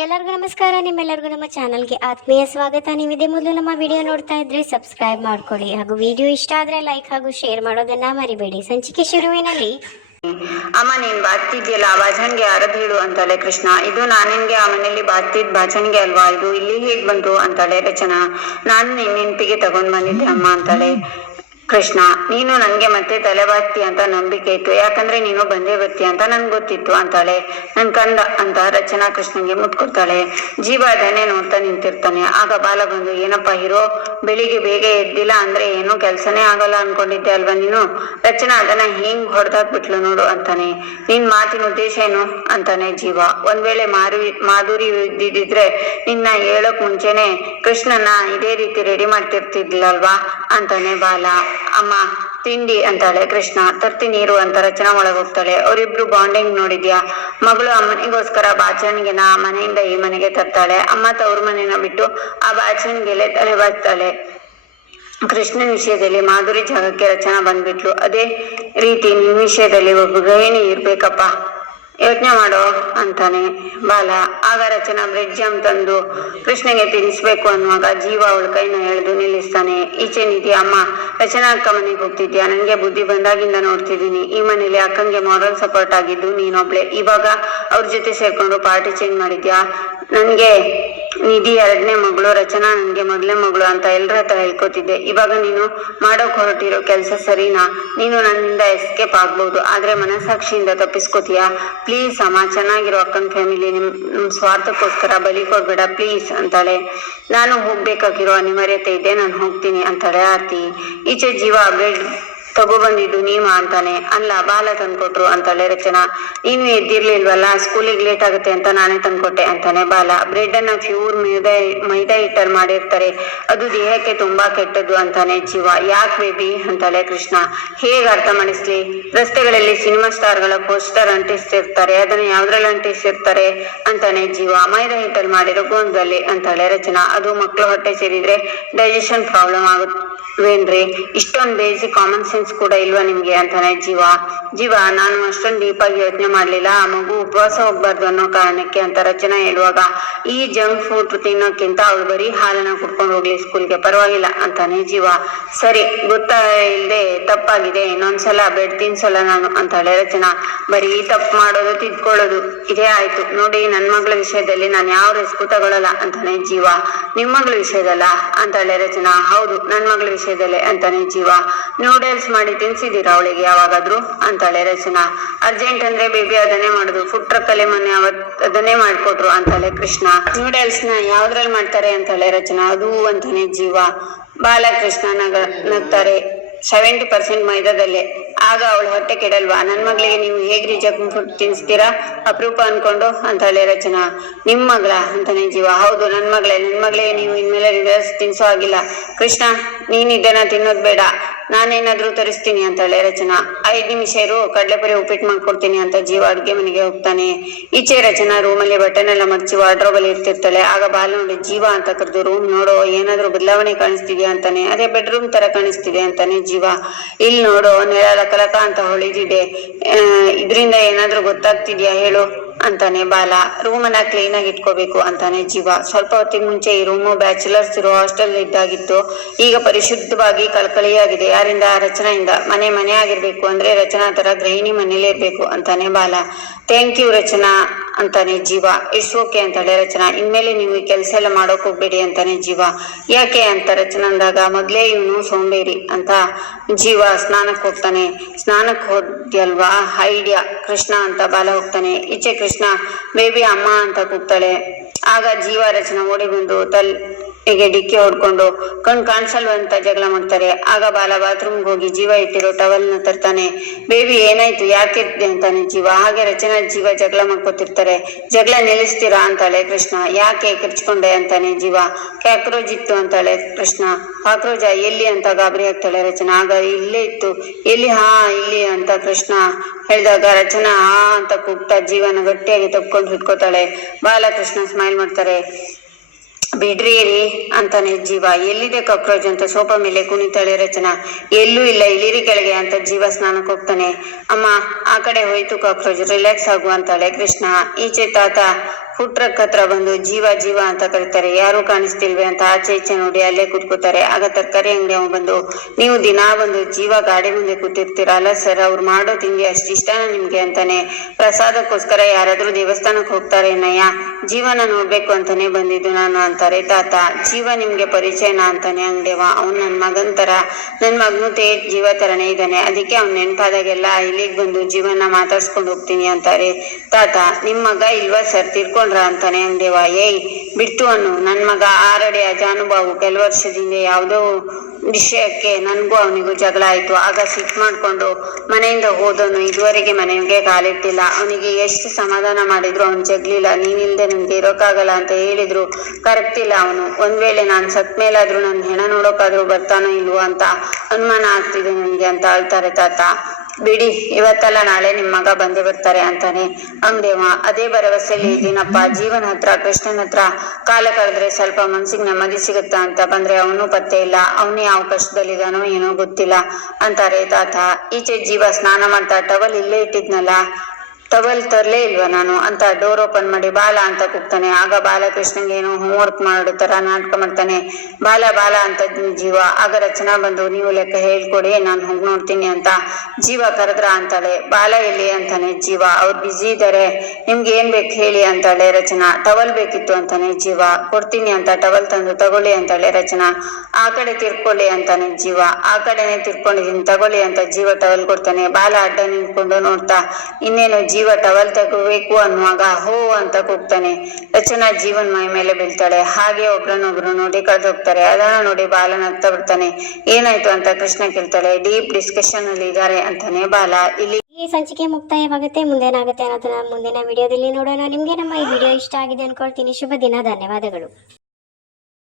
ಎಲ್ಲರಿಗೂ ನಮಸ್ಕಾರ. ನಿಮ್ಮೆಲ್ಲರಿಗೂ ನಮ್ಮ ಚಾನಲ್ಗೆ ಆತ್ಮೀಯ ಸ್ವಾಗತ. ನೀವಿದೆ ಮೊದಲು ನಮ್ಮ ವಿಡಿಯೋ ನೋಡ್ತಾ ಇದ್ರೆ ಸಬ್ಸ್ಕ್ರೈಬ್ ಮಾಡ್ಕೊಳ್ಳಿ ಹಾಗೂ ವಿಡಿಯೋ ಇಷ್ಟ ಆದ್ರೆ ಲೈಕ್ ಹಾಗೂ ಶೇರ್ ಮಾಡೋದನ್ನ ಮರಿಬೇಡಿ. ಸಂಚಿಕೆ ಶುರುವಿನಲ್ಲಿ ಅಮ್ಮ ನೀನ್ ಬಾಗ್ತಿದ್ಯಲ್ಲ ಆ ಭಾಷಣ್ಗೆ ಯಾರದ್ ಹೇಳು ಅಂತಾಳೆ ಕೃಷ್ಣ. ಇದು ನಾನಿನ್ಗೆ ಆ ಮನೇಲಿ ಬಾಗ್ತಿದ್ ಭಾಷಣ್ಗೆ ಅಲ್ವಾ, ಇದು ಇಲ್ಲಿ ಹೇಗ್ ಬಂತು ಅಂತಾಳೆ ರಚನಾ. ನಾನು ನಿನ್ ನೆನ್ಪಿಗೆ ತಗೊಂಡ್ ಬಂದಿದ್ದೆ ಅಮ್ಮ ಅಂತಾಳೆ ಕೃಷ್ಣ. ನೀನು ನನ್ಗೆ ಮತ್ತೆ ತಲೆ ಬಾಗ್ತಿ ಅಂತ ನಂಬಿಕೆ ಇತ್ತು, ಯಾಕಂದ್ರೆ ನೀನು ಬಂದೇ ಬರ್ತೀಯ ಅಂತ ನನ್ಗೆ ಗೊತ್ತಿತ್ತು ಅಂತಾಳೆ. ನನ್ ಕಂದ ಅಂತ ರಚನಾ ಕೃಷ್ಣನ್ಗೆ ಮುತ್ಕೊಡ್ತಾಳೆ. ಜೀವ ಅದನ್ನೇ ನೋಡ್ತಾ ನಿಂತಿರ್ತಾನೆ. ಆಗ ಬಾಲ ಬಂದು, ಏನಪ್ಪಾ ಹೀರೋ, ಬೆಳಿಗ್ಗೆ ಬೇಗ ಎದ್ದಿಲ್ಲ ಅಂದ್ರೆ ಏನೋ ಕೆಲ್ಸನೇ ಆಗಲ್ಲ ಅನ್ಕೊಂಡಿದ್ದೆ ಅಲ್ವಾ ನೀನು. ರಚನಾ ಅದನ್ನ ಹಿಂಗ್ ಹೊಡೆದಾಕ್ಬಿಟ್ಲು ನೋಡು ಅಂತಾನೆ. ನಿನ್ ಮಾತಿನ ಉದ್ದೇಶ ಏನು ಅಂತಾನೆ ಜೀವ. ಒಂದ್ ವೇಳೆ ಮಾಧುರಿ ಇದ್ದಿದ್ರೆ ನಿನ್ನ ಹೇಳೋಕ್ ಮುಂಚೆನೆ ಕೃಷ್ಣನ ಇದೇ ರೀತಿ ರೆಡಿ ಮಾಡ್ತಿರ್ತಿದ್ಲಲ್ವಾ ಅಂತಾನೆ ಬಾಲ. ಅಮ್ಮ ತಿಂಡಿ ಅಂತಾಳೆ ಕೃಷ್ಣ. ತರ್ತೀನಿ ನೀರು ಅಂತ ರಚನಾ ಒಳಗೋಗ್ತಾಳೆ. ಅವರಿಬ್ರು ಬಾಂಡಿಂಗ್ ನೋಡಿದ್ಯಾ. ಮಗಳು ಅಮ್ಮನಿಗೋಸ್ಕರ ಬಾಚಣಿಗೆನ ಮನೆಯಿಂದ ಈ ಮನೆಗೆ ತರ್ತಾಳೆ. ಅಮ್ಮ ತವ್ರ ಮನೆನ ಬಿಟ್ಟು ಆ ಬಾಚಣಿಗೆಲೆ ತಲೆ ಬಾಚ್ತಾಳೆ. ಕೃಷ್ಣನ ವಿಷಯದಲ್ಲಿ ಮಾಧುರಿ ಜಾಗಕ್ಕೆ ರಚನಾ ಬಂದ್ಬಿಟ್ಲು. ಅದೇ ರೀತಿ ನಿನ್ ವಿಷಯದಲ್ಲಿ ಒಬ್ಬ ಗೃಹಿಣಿ ಇರ್ಬೇಕಪ್ಪ, ಯೋಚನೆ ಮಾಡೋ ಅಂತಾನೆ ಬಾಲ. ಆಗ ರಚನಾ ಬ್ರೆಡ್ ಜಾಮ್ ತಂದು ಕೃಷ್ಣಗೆ ತಿನ್ನಿಸ್ಬೇಕು ಅನ್ನುವಾಗ ಜೀವ ಅವಳ ಕೈನ ಎಳೆದು ನಿಲ್ಲಿಸ್ತಾನೆ. ಈಚೆ ನಿಧಿ, ಅಮ್ಮ ರಚನಾ ಅಕ್ಕ ಮನೆಗೆ ಹೋಗ್ತಿದ್ಯಾ. ನನ್ಗೆ ಬುದ್ಧಿ ಬಂದಾಗಿಂದ ನೋಡ್ತಿದ್ದೀನಿ. ಈ ಮನೇಲಿ ಅಕ್ಕಂಗೆ ಮಾರಲ್ ಸಪೋರ್ಟ್ ಆಗಿದ್ದು ನೀನೊಬ್ಳೆ. ಇವಾಗ ಅವ್ರ ಜೊತೆ ಸೇರ್ಕೊಂಡು ಪಾರ್ಟಿ ಚೇಂಜ್ ಮಾಡಿದ್ಯಾ. ನನ್ಗೆ ನಿಧಿ ಎರಡನೇ ಮಗಳು, ರಚನಾ ನನ್ಗೆ ಮೊದಲನೇ ಮಗಳು ಅಂತ ಎಲ್ರ ಹತ್ರ ಹೇಳ್ಕೊತಿದ್ದೆ. ಇವಾಗ ನೀನು ಮಾಡೋಕ್ ಹೊರಟಿರೋ ಕೆಲ್ಸ ಸರಿನಾ? ನೀನು ನನ್ನಿಂದ ಎಸ್ಕೇಪ್ ಆಗ್ಬಹುದು, ಆದ್ರೆ ಮನಸ್ಸಾಕ್ಷಿಯಿಂದ ತಪ್ಪಿಸ್ಕೋತೀಯಾ? ಪ್ಲೀಸ್ ಅಮ್ಮ, ಚೆನ್ನಾಗಿರೋ ಅಕ್ಕನ ಫ್ಯಾಮಿಲಿ ನಿಮ್ ಸ್ವಾರ್ಥಕ್ಕೋಸ್ಕರ ಬಲಿ ಕೊಡ್ಬೇಡ ಪ್ಲೀಸ್ ಅಂತಾಳೆ. ನಾನು ಹೋಗ್ಬೇಕಾಗಿರೋ ಅನಿವಾರ್ಯತೆ ಇದೆ, ನಾನು ಹೋಗ್ತೀನಿ ಅಂತಾಳೆ ಆರ್ತಿ. ಈಚೆ ಜೀವ ಬ್ರೆಡ್ ತಗೊಬಂದಿದ್ದು ನೀವ ಅಂತಾನೆ. ಅಲ್ಲ, ಬಾಲ ತಂದ್ಕೊಟ್ರು ಅಂತಾಳೆ ರಚನಾ. ನೀನು ಎದ್ದಿರ್ಲಿಲ್ವಲ್ಲ, ಸ್ಕೂಲಿಗೆ ಲೇಟ್ ಆಗುತ್ತೆ ಅಂತ ನಾನೇ ತಂದ್ಕೊಟ್ಟೆ ಅಂತಾನೆ ಬಾಲ. ಬ್ರೆಡ್ ಅನ್ನ ಪ್ಯೂರ್ ಮೈದಾ ಹಿಟ್ಟರ್ ಮಾಡಿರ್ತಾರೆ, ಅದು ದೇಹಕ್ಕೆ ತುಂಬಾ ಕೆಟ್ಟದ್ದು ಅಂತಾನೆ ಜೀವ. ಯಾಕೆ ಬೇಬಿ ಅಂತಾಳೆ ಕೃಷ್ಣ. ಹೇಗ್ ಅರ್ಥ ಮಾಡಿಸ್ಲಿ? ರಸ್ತೆಗಳಲ್ಲಿ ಸಿನಿಮಾ ಸ್ಟಾರ್ಗಳ ಪೋಸ್ಟರ್ ಅಂಟಿಸ್ತಿರ್ತಾರೆ, ಅದನ್ನ ಯಾವ್ದ್ರಲ್ಲಿ ಅಂಟಿಸಿರ್ತಾರೆ ಅಂತಾನೆ ಜೀವ. ಮೈದಾ ಹಿಟ್ಟರ್ ಮಾಡಿರೋ ಗೋಂದಲ್ಲಿ ಅಂತಾಳೆ ರಚನಾ. ಅದು ಮಕ್ಳು ಹೊಟ್ಟೆ ಸೇರಿದ್ರೆ ಡೈಜೆಷನ್ ಪ್ರಾಬ್ಲಮ್ ಆಗುತ್ತವೇನ್ರಿ? ಇಷ್ಟೊಂದು ಬೇಸಿಕ್ ಕಾಮನ್ ಸೆನ್ಸ್ ಕೂಡ ಇಲ್ವಾ ನಿಮ್ಗೆ ಅಂತಾನೆ ಜೀವ. ನಾನು ಅಷ್ಟೊಂದು ಡೀಪ್ ಆಗಿ ಯೋಚನೆ ಮಾಡ್ಲಿಲ್ಲ. ಆ ಮಗು ಉಪವಾಸ ಹೋಗ್ಬಾರ್ದು ಅನ್ನೋ ಕಾರಣಕ್ಕೆ ಅಂತ ರಚನಾ ಹೇಳುವಾಗ, ಈ ಜಂಕ್ ಫುಡ್ ತಿನ್ನೋಕ್ಕಿಂತ ಅವಳು ಬರೀ ಹಾಲನ್ನ ಕುಡ್ಕೊಂಡು ಹೋಗ್ಲಿ ಸ್ಕೂಲ್ಗೆ, ಪರವಾಗಿಲ್ಲ ಅಂತಾನೆ ಜೀವ. ಸರಿ, ಗೊತ್ತಾ ಇಲ್ದೆ ತಪ್ಪಾಗಿದೆ, ಇನ್ನೊಂದ್ಸಲ ಬೆಡ್ ತಿನ್ಸಲ್ಲ ನಾನು ಅಂತಾಳೆ ರಚನಾ. ಬರೀ ತಪ್ಪು ಮಾಡೋದು ತಿದ್ಕೊಳ್ಳೋದು ಇದೇ ಆಯ್ತು ನೋಡಿ. ನನ್ ಮಗಳ ವಿಷಯದಲ್ಲಿ ನಾನು ಯಾವ ರಿಸ್ಕ್ ತಗೊಳಲ್ಲ ಅಂತಾನೆ ಜೀವ. ನಿಮ್ ಮಗಳ ವಿಷಯದಲ್ಲ ಅಂತಾಳೆ ರಚನಾ. ಹೌದು, ನನ್ ಮಗಳ ವಿಷಯದಲ್ಲೇ ಅಂತಾನೆ ಜೀವ. ನೂಡಲ್ಸ್ ಮಾಡಿ ತಿನ್ಸಿದೀರಾ ಅವಳಿಗೆ ಯಾವಾಗಾದ್ರೂ ಅಂತಾಳೆ ರಚನಾ. ಅರ್ಜೆಂಟ್ ಅಂದ್ರೆ ಬೇಬಿ ಅದನ್ನೇ ಮಾಡುದು, ಫುಡ್ ಟ್ರಕ್ ಅಲ್ಲಿ ಮೊನ್ನೆ ಅದನ್ನೇ ಮಾಡ್ಕೊಟ್ರು ಅಂತಾಳೆ ಕೃಷ್ಣ. ನೂಡಲ್ಸ್ ನ ಯಾವ್ದ್ರಲ್ಲಿ ಮಾಡ್ತಾರೆ ಅಂತಾಳೆ ರಚನಾ. ಅದು ಅಂತಾನೆ ಜೀವ. ಬಾಲಕೃಷ್ಣ ನಗ್ತಾರೆ. 70% ಮೈದಾದಲ್ಲೇ. ಆಗ ಅವಳು ಹೊಟ್ಟೆ ಕೆಡಲ್ವಾ? ನನ್ ಮಗಳಿಗೆ ನೀವು ಹೇಗ್ರಿ ಜಂಕ್ ಫುಡ್ ತಿನ್ಸ್ತೀರಾ ಅಪರೂಪ ಅನ್ಕೊಂಡು ಅಂತಾಳೆ ರಚನಾ. ನಿಮ್ ಮಗಳ ಅಂತಾನೆ ಜೀವ. ಹೌದು, ನನ್ ಮಗಳೇ ನೀವು ಇನ್ಮೇಲೆ ರಿವರ್ಸ್ ತಿನ್ಸೋ ಆಗಿಲ್ಲ. ಕೃಷ್ಣ, ನೀನ್ ಇದನ್ನ ತಿನ್ನೋದ್ ಬೇಡ, ನಾನೇನಾದ್ರೂ ತರಿಸ್ತೀನಿ ಅಂತಾಳೆ ರಚನಾ. 5 ನಿಮಿಷ ಇರು, ಕಡ್ಲೆಪುರಿ ಉಪ್ಪಿಟ್ಟು ಮಾಡ್ಕೊಡ್ತೀನಿ ಅಂತ ಜೀವ ಅಡ್ಗೆ ಮನೆಗೆ ಹೋಗ್ತಾನೆ. ಈಚೆ ರಚನಾ ರೂಮಲ್ಲಿ ಬಟ್ಟೆನೆಲ್ಲ ಮರ್ಚಿ ವಾರ್ಡ್ರೋಬ್ ಅಲ್ಲಿ ಇರ್ತಿರ್ತಾಳೆ. ಆಗ ಬಾಲ್ ನೋಡಿ ಜೀವ ಅಂತ ಕರೆದು, ರೂಮ್ ನೋಡೋ, ಏನಾದ್ರೂ ಬದಲಾವಣೆ ಕಾಣಿಸ್ತಿದ್ಯಾ ಅಂತಾನೆ. ಅದೇ ಬೆಡ್ರೂಮ್ ತರ ಕಾಣಿಸ್ತಿದೆ ಅಂತಾನೆ ಜೀವ. ಇಲ್ಲಿ ನೋಡೋ, ನೆಲ ಲಕಲಕ ಅಂತ ಹೊಳಿದಿದೆ, ಇದ್ರಿಂದ ಏನಾದ್ರೂ ಗೊತ್ತಾಗ್ತಿದ್ಯಾ ಹೇಳು ಅಂತಾನೆ ಬಾಲ. ರೂಮನ್ನ ಕ್ಲೀನ್ ಆಗಿ ಇಟ್ಕೋಬೇಕು ಅಂತಾನೆ ಜೀವ. ಸ್ವಲ್ಪ ಹೊತ್ತಿಗೆ ಮುಂಚೆ ಈ ರೂಮು ಬ್ಯಾಚುಲರ್ಸ್ ಇರೋ ಹಾಸ್ಟೆಲ್ ಇದ್ದಾಗಿತ್ತು, ಈಗ ಪರಿಶುದ್ಧವಾಗಿ ಕಳಕಳಿಯಾಗಿದೆ. ಯಾರಿಂದ? ರಚನೆಯಿಂದ. ಮನೆ ಆಗಿರ್ಬೇಕು ಅಂದ್ರೆ ರಚನಾ ತರ ಗೃಹಿಣಿ ಮನೇಲೇ ಇರ್ಬೇಕು ಅಂತಾನೆ ಬಾಲ. ಥ್ಯಾಂಕ್ ಯು ರಚನಾ ಅಂತಾನೆ ಜೀವ. ಇಟ್ಸ್ ಓಕೆ ಅಂತಾಳೆ ರಚನಾ. ಇನ್ಮೇಲೆ ನೀವು ಈ ಕೆಲಸ ಎಲ್ಲ ಮಾಡೋಕ್ ಹೋಗ್ಬೇಡಿ ಅಂತಾನೆ ಜೀವ. ಯಾಕೆ ಅಂತ ರಚನಾ ಅಂದಾಗ, ಮೊದ್ಲೇ ಇವನು ಸೋಂಬೇರಿ ಅಂತ ಜೀವ. ಸ್ನಾನಕ್ಕೆ ಹೋಗ್ತಾನೆ. ಸ್ನಾನಕ್ಕೆ ಹೋದ್ಯಲ್ವಾ, ಐಡಿಯಾ ಕೃಷ್ಣ ಅಂತ ಬಾಲ ಹೋಗ್ತಾನೆ. ಈಚೆ ಕೃಷ್ಣ ಬೇಬಿ ಅಮ್ಮ ಅಂತ ಕೂಗ್ತಾಳೆ. ಆಗ ಜೀವ ರಚನಾ ಓಡಿ ಬಂದು ತಲೆಗೆ ಡಿಕ್ಕಿ ಹೊಡ್ಕೊಂಡು ಕಾಣಿಸಲ್ವಂತ ಜಗಳ ಮಾಡ್ತಾರೆ. ಆಗ ಬಾಲ ಬಾತ್ರೂಮ್ಗೆ ಹೋಗಿ ಜೀವ ಇಟ್ಟಿರೋ ಟವಲ್ನ ತರ್ತಾನೆ. ಬೇಬಿ ಏನಾಯ್ತು, ಯಾಕೆ ಅಂತಾನೆ ಜೀವ. ಹಾಗೆ ರಚನಾ ಜೀವ ಜಗಳ ಮಾಡ್ಕೊತಿರ್ತಾರೆ. ಜಗಳ ನಿಲ್ಲಿಸ್ತೀರಾ ಅಂತಾಳೆ ಕೃಷ್ಣ. ಯಾಕೆ ಕಿರ್ಚ್ಕೊಂಡೆ ಅಂತಾನೆ ಜೀವ. ಕಾಕ್ರೋಚ್ ಇತ್ತು ಅಂತಾಳೆ ಕೃಷ್ಣ. ಕಾಕ್ರೋಚ ಎಲ್ಲಿ ಅಂತ ಗಾಬರಿ ಆಗ್ತಾಳೆ ರಚನಾ. ಆಗ ಇಲ್ಲೇ ಇತ್ತು. ಎಲ್ಲಿ? ಹಾ, ಇಲ್ಲಿ ಅಂತ ಕೃಷ್ಣ ಹೇಳಿದಾಗ ರಚನಾ ಹಾ ಅಂತ ಕೂಗ್ತಾ ಜೀವನ ಗಟ್ಟಿಯಾಗಿ ತಪ್ಕೊಂಡು ಹಿಡ್ಕೋತಾಳೆ. ಬಾಲಕೃಷ್ಣ ಸ್ಮೈಲ್ ಮಾಡ್ತಾರೆ. ಬಿಡ್ರಿ ಅಂತಾನೆ ಜೀವ. ಎಲ್ಲಿದೆ ಕಾಕ್ರೋಚ್ ಅಂತ ಸೋಫಾ ಮೇಲೆ ಕುಣಿತಾಳೆ ರಚನಾ. ಎಲ್ಲೂ ಇಲ್ಲ, ಇಳಿರಿ ಕೆಳಗೆ ಅಂತ ಜೀವ ಸ್ನಾನಕ್ಕೆ ಹೋಗ್ತಾನೆ. ಅಮ್ಮ, ಆ ಕಡೆ ಹೋಯ್ತು ಕಾಕ್ರೋಚ್, ರಿಲ್ಯಾಕ್ಸ್ ಆಗು ಅಂತಾಳೆ ಕೃಷ್ಣ. ಈಚೆ ತಾತ ಫುಡ್ ಟ್ರಕ್ ಹತ್ರ ಬಂದು ಜೀವ ಜೀವ ಅಂತ ಕರೀತಾರೆ. ಯಾರು ಕಾಣಿಸ್ತಿಲ್ವೇ ಅಂತ ಆಚೆ ಈಚೆ ನೋಡಿ ಅಲ್ಲೇ ಕೂತ್ಕೋತಾರೆ. ಆಗ ತರಕಾರಿ ಅಂಗಡಿ ಅವ್ನು ಬಂದು, ನೀವು ದಿನಾ ಬಂದು ಜೀವ ಗಾಡಿ ಮುಂದೆ ಕೂತಿರ್ತೀರ ಅಲ್ಲ ಸರ್, ಅವ್ರು ಮಾಡೋ ತಿಂಡಿ ಅಷ್ಟು ಇಷ್ಟನಾ ನಿಮ್ಗೆ ಅಂತಾನೆ. ಪ್ರಸಾದಕ್ಕೋಸ್ಕರ ಯಾರಾದ್ರೂ ದೇವಸ್ಥಾನಕ್ಕೆ ಹೋಗ್ತಾರೆ ಏನಯ್ಯ, ಜೀವನ ನೋಡ್ಬೇಕು ಅಂತಾನೆ ಬಂದಿದ್ದು ನಾನು ಅಂತಾರೆ ತಾತ. ಜೀವ ನಿಮ್ಗೆ ಪರಿಚಯನಾ ಅಂತಾನೆ ಅಂಗಡಿಯವ. ಅವ್ನು ನನ್ನ ಮಗನ್ ತರ, ನನ್ ಮಗನು ಜೀವ ತರನೇ ಇದ್ದಾನೆ, ಅದಕ್ಕೆ ಅವ್ನ ನೆನಪಾದಾಗೆಲ್ಲ ಇಲ್ಲಿಗೆ ಬಂದು ಜೀವನ ಮಾತಾಡ್ಸ್ಕೊಂಡು ಹೋಗ್ತೀನಿ ಅಂತಾರೆ ತಾತ. ನಿಮ್ ಮಗ ಇಲ್ವಾ ಸರ್, ತಿರ್ಕೊಂಡ್ರ ಅಂತಾನೆ ಅಂಗಡಿಯವ. ಏಯ್ ಬಿಡ್ತು ಅನ್ನು, ನನ್ ಮಗ 6 ಅಡಿ ಅಜಾನುಭಾವು. ಕೆಲವು ವರ್ಷದಿಂದ ಯಾವುದೋ ವಿಷಯಕ್ಕೆ ನನ್ಗೂ ಅವನಿಗೂ ಜಗಳ ಆಯ್ತು. ಆಗ ಸಿಟ್ಟು ಮಾಡ್ಕೊಂಡು ಮನೆಯಿಂದ ಹೋದವನು ಇದುವರೆಗೆ ಮನೆಗೆ ಕಾಲಿಟ್ಟಿಲ್ಲ. ಅವನಿಗೆ ಎಷ್ಟು ಸಮಾಧಾನ ಮಾಡಿದ್ರು ಅವನು ಜಗ್ಲಿಲ್ಲ. ನೀನಿಲ್ದೆ ನನ್ಗೆ ಇರೋಕ್ಕಾಗಲ್ಲ ಅಂತ ಹೇಳಿದ್ರು ಕರಗ್ತಿಲ್ಲ ಅವನು. ಒಂದ್ ವೇಳೆ ನಾನ್ ಸತ್ ಮೇಲಾದ್ರೂ ನನ್ನ ಹೆಣ ನೋಡೋಕಾದ್ರೂ ಬರ್ತಾನೋ ಇಲ್ವೋ ಅಂತ ಅನುಮಾನ ಆಗ್ತಿದೆ ನನ್ಗೆ ಅಂತ ಹೇಳ್ತಾರೆ ತಾತ. ಬಿಡಿ, ಇವತ್ತಲ್ಲ ನಾಳೆ ನಿಮ್ ಮಗ ಬಂದೇ ಬರ್ತಾರೆ ಅಂತಾನೆ ಅಂಗಡಿಯವ. ಅದೇ ಭರವಸೆಯಲ್ಲಿ ಇದ್ದೀನಪ್ಪ. ಜೀವನ ಹತ್ರ, ಕೃಷ್ಣನ ಹತ್ರ ಕಾಲ ಕಳೆದ್ರೆ ಸ್ವಲ್ಪ ಮನ್ಸಿಗೆ ನೆಮ್ಮದಿ ಸಿಗುತ್ತಾ ಅಂತ ಬಂದ್ರೆ ಅವನು ಪತ್ತೆ ಇಲ್ಲ. ಅವನೇ ಯಾವ ಕಷ್ಟದಲ್ಲಿದ್ದಾನೋ ಏನೋ ಗೊತ್ತಿಲ್ಲ ಅಂತಾರೆ ತಾತ. ಈಚೆ ಜೀವ ಸ್ನಾನ ಮಾಡ್ತಾ ಟವಲ್ ಇಲ್ಲೇ ಇಟ್ಟಿದ್ನಲ್ಲ, ಟವಲ್ ತರ್ಲೇ ಇಲ್ವಾ ನಾನು ಅಂತ ಡೋರ್ ಓಪನ್ ಮಾಡಿ ಬಾಲ ಅಂತ ಕೂಗ್ತಾನೆ. ಆಗ ಬಾಲಕೃಷ್ಣಂಗೆ ಏನೋ ಹೋಮ್ವರ್ಕ್ ಮಾಡೋ ತರ ನಾಟಕ ಮಾಡ್ತಾನೆ. ಬಾಲ ಬಾಲ ಅಂತ ಜೀವ. ಆಗ ರಚನಾ ಬಂದು, ನೀವು ಲೆಕ್ಕ ಹೇಳ್ಕೊಡಿ, ನಾನು ಹೋಗಿ ನೋಡ್ತೀನಿ ಅಂತ. ಜೀವ ಕರೆದ್ರ ಅಂತಾಳೆ. ಬಾಲ ಎಲ್ಲಿ ಅಂತಾನೆ ಜೀವ. ಅವ್ರು ಬ್ಯುಸಿ ಇದಾರೆ, ನಿಮ್ಗೆ ಏನ್ ಬೇಕು ಹೇಳಿ ಅಂತಾಳೆ ರಚನಾ. ಟವಲ್ ಬೇಕಿತ್ತು ಅಂತಾನೆ ಜೀವ. ಕೊಡ್ತೀನಿ ಅಂತ ಟವಲ್ ತಂದು ತಗೊಳ್ಳಿ ಅಂತಾಳೆ ರಚನಾ. ಆ ಕಡೆ ತಿರ್ಕೊಳ್ಳಿ ಅಂತಾನೆ ಜೀವ. ಆ ಕಡೆನೆ ತಿರ್ಕೊಂಡಿದೀನಿ ತಗೊಳ್ಳಿ ಅಂತ ಜೀವ ಟವಲ್ ಕೊಡ್ತಾನೆ. ಬಾಲ ಅಡ್ಡ ನಿಂತ್ಕೊಂಡು ನೋಡ್ತಾ, ಇನ್ನೇನು ಜೀವ ಟವಲ್ ತಗೋಬೇಕು ಅನ್ನುವಾಗ ಹೋ ಅಂತ ಕೂಗ್ತಾನೆ. ರಚನಾ ಜೀವನ್ ಮೈ ಮೇಲೆ ಬೀಳ್ತಾಳೆ. ಹಾಗೆ ಒಬ್ರನ್ನೊಬ್ರು ನೋಡಿ ಕಳೆದು ಹೋಗ್ತಾರೆ. ಅದನ್ನ ನೋಡಿ ಬಾಲನ ಹತ್ತ ಬಿಡ್ತಾನೆ. ಏನಾಯ್ತು ಅಂತ ಕೃಷ್ಣ ಕೇಳ್ತಾಳೆ. ಡೀಪ್ ಡಿಸ್ಕಷನ್ ಅಲ್ಲಿ ಇದ್ದಾರೆ ಅಂತಾನೆ ಬಾಲ. ಇಲ್ಲಿ ಈ ಸಂಚಿಕೆ ಮುಕ್ತಾಯವಾಗುತ್ತೆ. ಮುಂದೇನಾಗುತ್ತೆ ಅನ್ನೋದನ್ನ ಮುಂದಿನ ವಿಡಿಯೋದಲ್ಲಿ ನೋಡೋಣ. ನಿಮ್ಗೆ ನಮ್ಮ ಈ ವಿಡಿಯೋ ಇಷ್ಟ ಆಗಿದೆ ಅನ್ಕೊಳ್ತೀನಿ. ಶುಭ ದಿನ, ಧನ್ಯವಾದಗಳು.